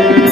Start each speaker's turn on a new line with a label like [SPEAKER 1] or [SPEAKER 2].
[SPEAKER 1] Thank you.